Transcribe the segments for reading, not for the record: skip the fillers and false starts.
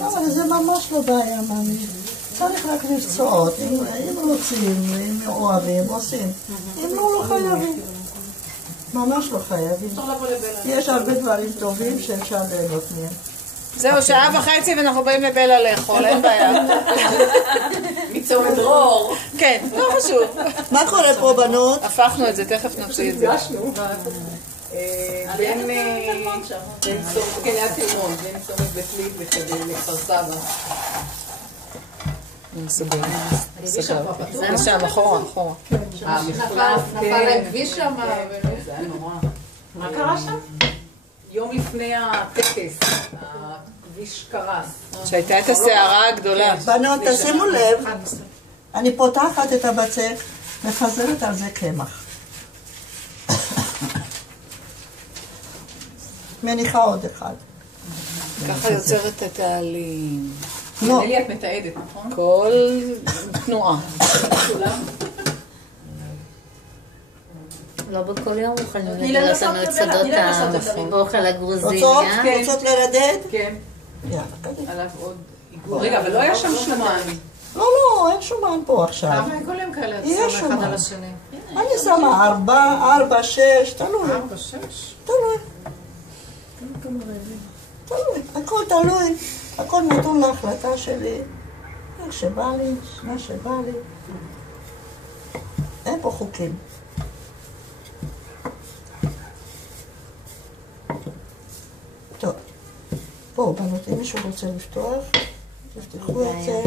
אבל זה ממש לא בעיה, מאמי. צריך רק לבצעות, אם רוצים, אם אוהבים, עושים. אם לא חייבים. ממש לא חייבים. יש הרבה דברים טובים שאפשר ליהנות מהם. זהו, שעה וחצי ואנחנו באים לבלה לאכול, אין בעיה. מצומת דרור. כן, לא חשוב. מה קורה פה, בנות? הפכנו את זה, תכף נוציא את זה. נפגשנו. בין צומת, כן, היה תיאמון, בין צומת בית ליד לכפר סבא. מסוגל. זה שם, אחורה. המחלף, נפל להם כביש שם, זה היה נורא. מה קרה שם? יום לפני הטקס, הכביש קרס. שהייתה את הסערה הגדולה. בנות, תשימו לב, אני פותחת את הבצק, מחזרת על זה קמח. מניחה עוד אחד. ככה יוצרת את העלים. לא. אלי, את מתעדת, נכון? כל תנועה. לא בכל יום מוכנים לגלות לנו את סודות האוכל הגרוזיני. רוצות לרדד? כן. יאללה, קדימה. עליו עוד עיגור. רגע, אבל לא היה שם שומן. לא, אין שומן פה עכשיו. כמה עיגולים כאלה? יש אחד שומן. על השני. אני שמה 4, 6, תלוי. 4, 6? תלוי. תלוי, הכל תלוי. הכל נתון להחלטה שלי. איך שבא לי, מה שבא לי. אין פה חוקים. טוב. בואו, בנות, אם מישהו רוצה לפתוח, תפתחו את זה.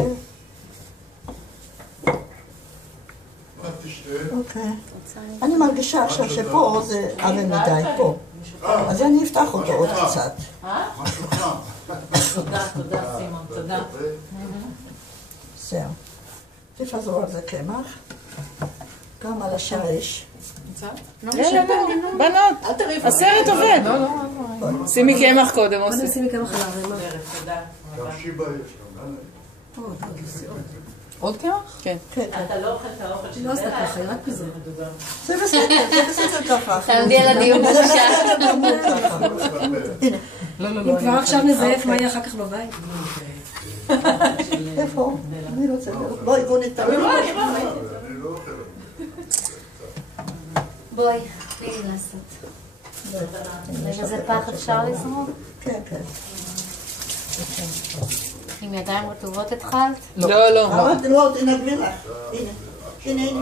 אוקיי. אני מרגישה עכשיו שפה זה עלה מדי, פה. אז אני אפתח אותו עוד קצת. תודה, סימון, תודה. זהו. תפזרו על זה קמח. גם על השיש. בנות, הסרט עובד. שימי קמח קודם, עושה. שימי קמח על הערימה. גם שיבה יש גם, עוד קמח? כן. אתה לא אוכל את האוכל של לא עושה ככה, רק כזה. זה בסדר ככה. תעמדי על הדיון בבקשה. זה בסדר גמור ככה. אם כבר עכשיו נזייף, מה יהיה אחר כך בבית? איפה? אני רוצה לראות. בואי, בואי נתאר. אני לא אוכל. בואי, תני לי לעשות. איזה פח אפשר לזרוק? כן, כן. עם ידיים רטובות התחלת? לא. אבל לא, תנגבי לך. הנה. הנה.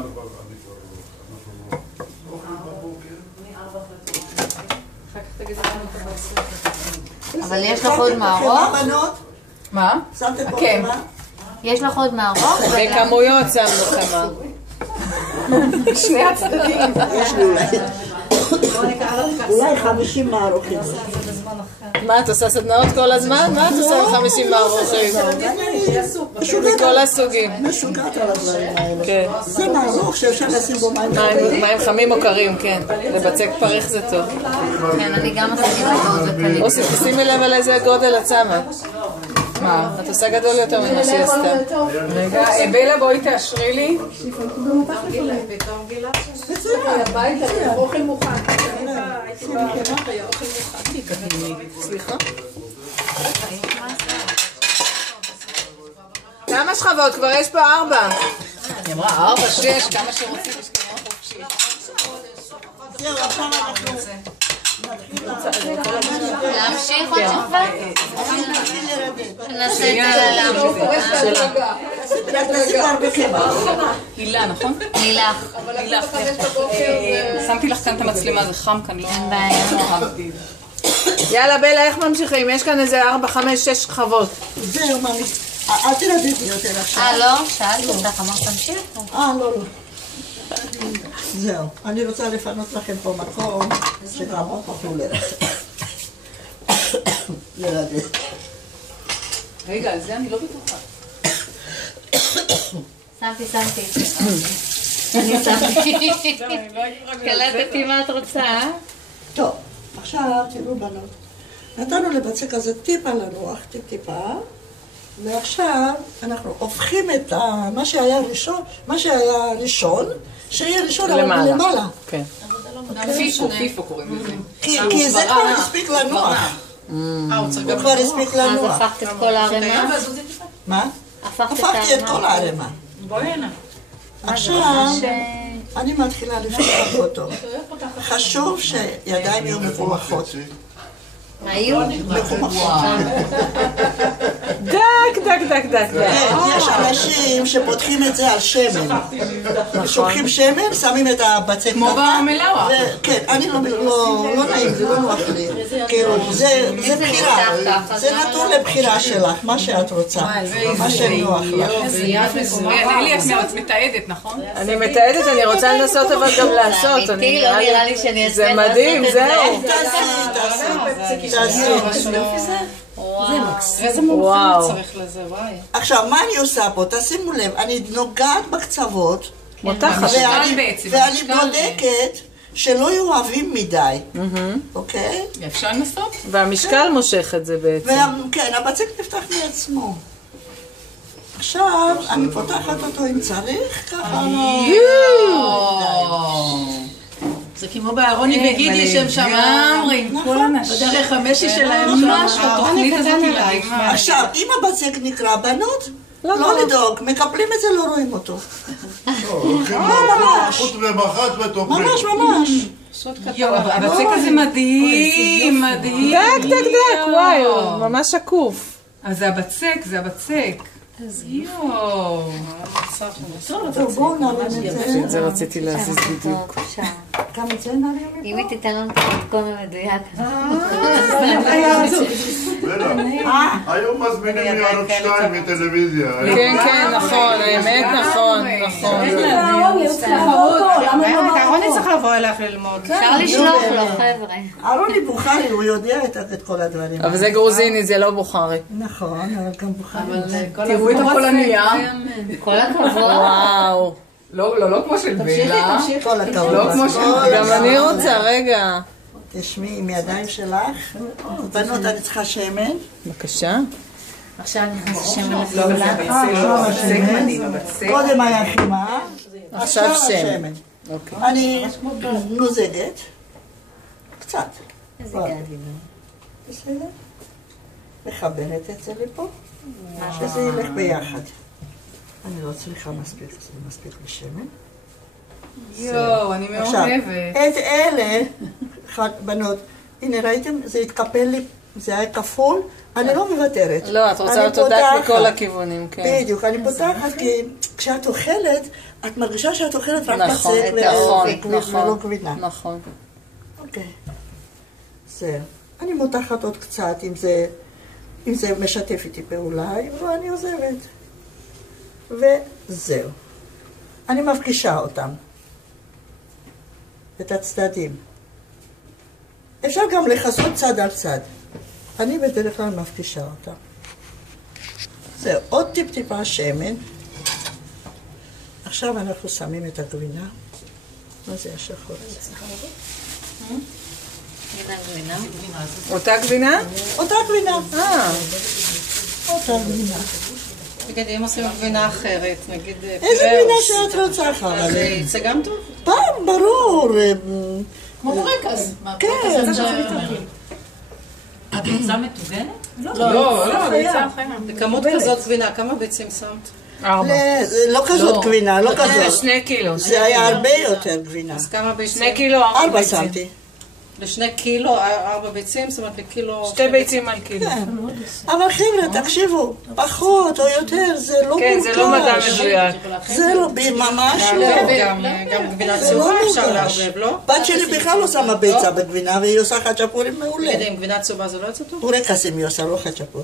אבל יש לך עוד מערוך? מה? שמתם פה כן. חמאה? יש לך עוד מערוך? בכמויות שמנו חמה. שני הצדדים. יש לי אולי 50 מערוכים. מה, את עושה סדנאות כל הזמן? מה את עושה עם 50 מערוכים? מכל הסוגים. משוגעת על הדברים האלה. כן. זה מערוך שאפשר לשים בו מים. מים חמים או קרים, כן. לבצק פריך זה טוב. כן, אני גם עשיתי בגוד וקליפ. אוסי, תשימי לב על איזה גודל את שמה. מה? את עושה גדול יותר ממה שהיא עשתה. רגע, בלה בואי תאשרי לי. אוכל מוכן. סליחה? כמה שכבות? כבר יש פה 4. היא אמרה 4, 6, כמה שרוצים, יש קניין חופשי. זהו, עכשיו אנחנו... להמשיך עוד שכבה? נעשה את נשים הרבה קמח. הילה, נכון? לילך. שמתי לך כאן את המצלמה, זה חם כאן, לא... אין בעיה. יאללה בלה, איך ממשיכים? יש כאן איזה 4, 5, 6 שכבות. זהו, מאמי. אל תרדי לי יותר עכשיו. לא? שאלתי אותך, אמרת תמשיך? לא. זהו, אני רוצה לפנות לכם פה מקום שגם עוד תוכלו לרדת. רגע, על זה אני לא בטוחה. שמתי. אני שמתי. קלטתי מה את רוצה, טוב, עכשיו תראו בנות. נתנו לבצק הזה טיפה לנוח, טיפה, ועכשיו אנחנו הופכים את מה שהיה ראשון, שיהיה ראשון למעלה. כן. פיפו קוראים לזה. כי זה כבר הספיק לנוח. הוא הוא כבר הספיק לנוח. אז הפכת את כל הערימה? מה? הפכתי את כל הערימה. בואי הנה. עכשיו, אני מתחילה לפתוח אותו. חשוב שידיים יהיו מפומחות. מה יהיו? מפומחות. דק. יש אנשים שפותחים את זה על שמן. שוקחים שמן, שמים את הבצק כמו במלאווה. כן, אני לא נעים, זה לא נוח לי. כאילו, זה בחירה. זה נתון לבחירה שלך, מה שאת רוצה. מה שנוח לך. אלי, את מתעדת, נכון? אני מתעדת, אני רוצה לנסות אבל גם לעשות. לא נראה לי שאני אעשה זה מדהים, זהו. תעשי. איזה מומחים צריך לזה, וואי. עכשיו, מה אני עושה פה? תשימו לב, אני נוגעת בקצוות, מותחת. ואני בודקת שלא יהיו עבים מדי, אוקיי? אפשר לנסות? והמשקל מושך את זה בעצם. כן, הבצק נפתח מעצמו. עכשיו, אני פותחת אותו אם צריך, ככה. זה כמו בארוני וגידי שהם שם עם כל הנשים. בדרך המשי שלהם ממש בתוכנית הזאת לייב. עכשיו, אם הבצק נקרא בנות, לא לדאוג, מקפלים את זה, לא רואים אותו. ממש. חוץ ומחץ ותופרים. ממש. הבצק הזה מדהים, מדהים. דק, וואי, ממש שקוף. אז זה הבצק. יואו. טוב, בואו נרים את זה. את זה רציתי להזיז בדיוק. גם את זה נרים את זה? אם היא תיתן לנו את המתכון המדויק. היום מזמינים מערוץ 2 מטלוויזיה. כן, נכון, האמת, נכון. אהרוני צריך לבוא אליו ללמוד. אפשר לשלוח לו, חבר'ה. אהרוני בוכרי, הוא יודע את כל הדברים. אבל זה גרוזיני, זה לא בוכרי. נכון, אבל גם בוכרי. תראו את הפולניה. כל הכבוד. וואו. לא כמו של בלה. כל הכבוד. לא כמו של גם אני רוצה, רגע. תשמעי, עם ידיים שלך. בנות, אני צריכה שמן. בבקשה. עכשיו נכנס השמן לא, אבל זה הבצק מדהים, קודם היה חימה. עכשיו שמן. אני נוזגת. קצת. איזה גדי. בסדר? מכוונת את זה לפה. שזה ילך ביחד. אני לא צריכה מספיק, זה מספיק לשמן. יואו, אני עכשיו, מאוהבת. את אלה, בנות, הנה ראיתם, זה התקפל לי, זה היה כפול, אני לא מוותרת. לא, את רוצה אותו דק מכל הכיוונים, כן. בדיוק, אני פותחת, כי כשאת אוכלת, את מרגישה שאת אוכלת רק נכון, בצק נכון, ולא גבינה. נכון. אוקיי. זהו. אני מותחת עוד קצת, אם זה משתף איתי פעולה, ואני עוזבת. וזהו. אני מפגישה אותם. את הצדדים. אפשר גם לחסות צד על צד. אני בדרך כלל מפגישה אותם. זהו, עוד טיפה שמן. עכשיו אנחנו שמים את הגבינה. מה זה השחור? אותה גבינה? אותה גבינה. אותה גבינה. תגידי, אם עושים גבינה אחרת, נגיד איזה גבינה שאת רוצה אחר? זה גם טוב? פעם, ברור. כמו בורקס. כן. את ביצה מטוגנת? לא, ביצה חיה. בכמות כזאת גבינה, כמה ביצים שמת? 4. לא כזאת גבינה, לא זה כזאת. 2 קילו. זה היה הרבה יותר גבינה. אז כמה ביצים? 2 קילו, 4 4 ביצים. שמתי. ל2 קילו, 4 ביצים, זאת אומרת לקילו... 2 ביצים על קילו. כן. אבל חבר'ה, תקשיבו, פחות או יותר, זה לא מורכב. כן, זה לא מדע מדויק. זה לא, ממש לא. גם גבינה צהובה אפשר לערבב, לא? בת שלי בכלל לא שמה ביצה בגבינה, והיא עושה חצ'פורים מעולה. עם גבינה צהובה זה לא יוצא טוב? בורקסים היא עושה, לא חצ'פור.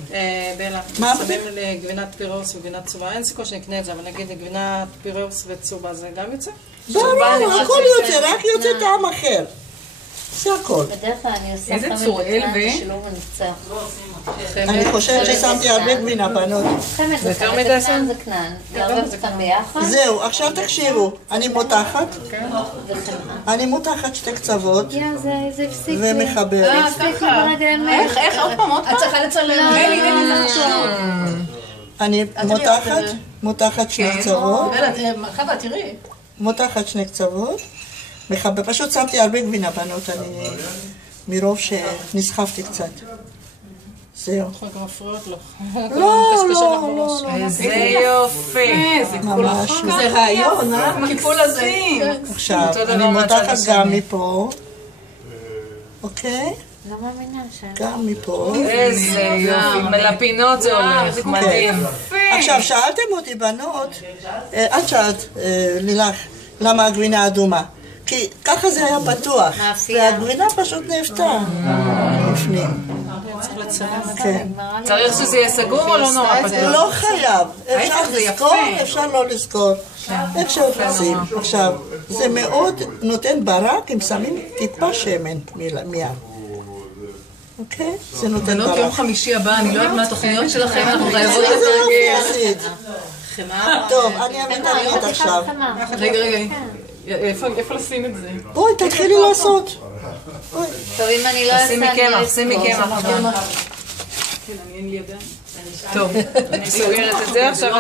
בלה, מה? שמים לגבינת פירוס וגבינת צהובה, אין סיכוי שנקנה את זה, אבל נגיד גבינת פירוס וצהובה זה גם יוצא? ברור, הכל יוצא, רק יוצא טעם אחר. זה הכל. בדרך כלל אני עושה איזה חמד צוראל בצד שילוב מנצח. אני חושבת ששמתי הרבה גבינה בנות. חמד זה יותר חמד, מדי זה כנען זה כנען. לערבב אותם ביחד. זהו, עכשיו תקשיבו, אני מותחת, וחמאה. אני מותחת שתי קצוות זה הפסיק לי. ומחברת. הפסיק לי ברגע האמת. איך עוד פעם? את צריכה לצלם. אני מותחת שני קצוות, חווה, תראי. מותחת שני קצוות, פשוט שמתי הרבה גבינה בנות, אני מרוב שנסחפתי קצת. זהו. אנחנו גם מפריעות לך. לא. איזה יופי. ממש. זה רעיון, הקיפול הזה. עכשיו, אני מותחת גם מפה. אוקיי? לא מאמינה גם מפה. איזה יופי. מלפינות זה הולך. מדהים. עכשיו, שאלתם אותי, בנות, את שאלת, לילך, למה הגבינה אדומה? כי ככה זה היה פתוח, והגבינה פשוט נאפתה בפנים. כן. צריך שזה יהיה סגור או לא נורא פתוח? לא חייב, אפשר לזכור, אפשר לא לזכור, איך שרוצים. עכשיו, זה מאוד נותן ברק אם שמים טיפה שמן מיד. אוקיי? זה נותן ברק. יום חמישי הבא, אני לא יודעת מה התוכניות שלכם, אנחנו חייבות לתרגל. טוב, אני המתארית עכשיו. רגע. איפה לשים את זה? בואי, תתחילי לעשות. טוב, אם אני לא אעשה, שימי קמח. כן, אני אין לי ידיים. טוב, אני סוגרת את זה עכשיו.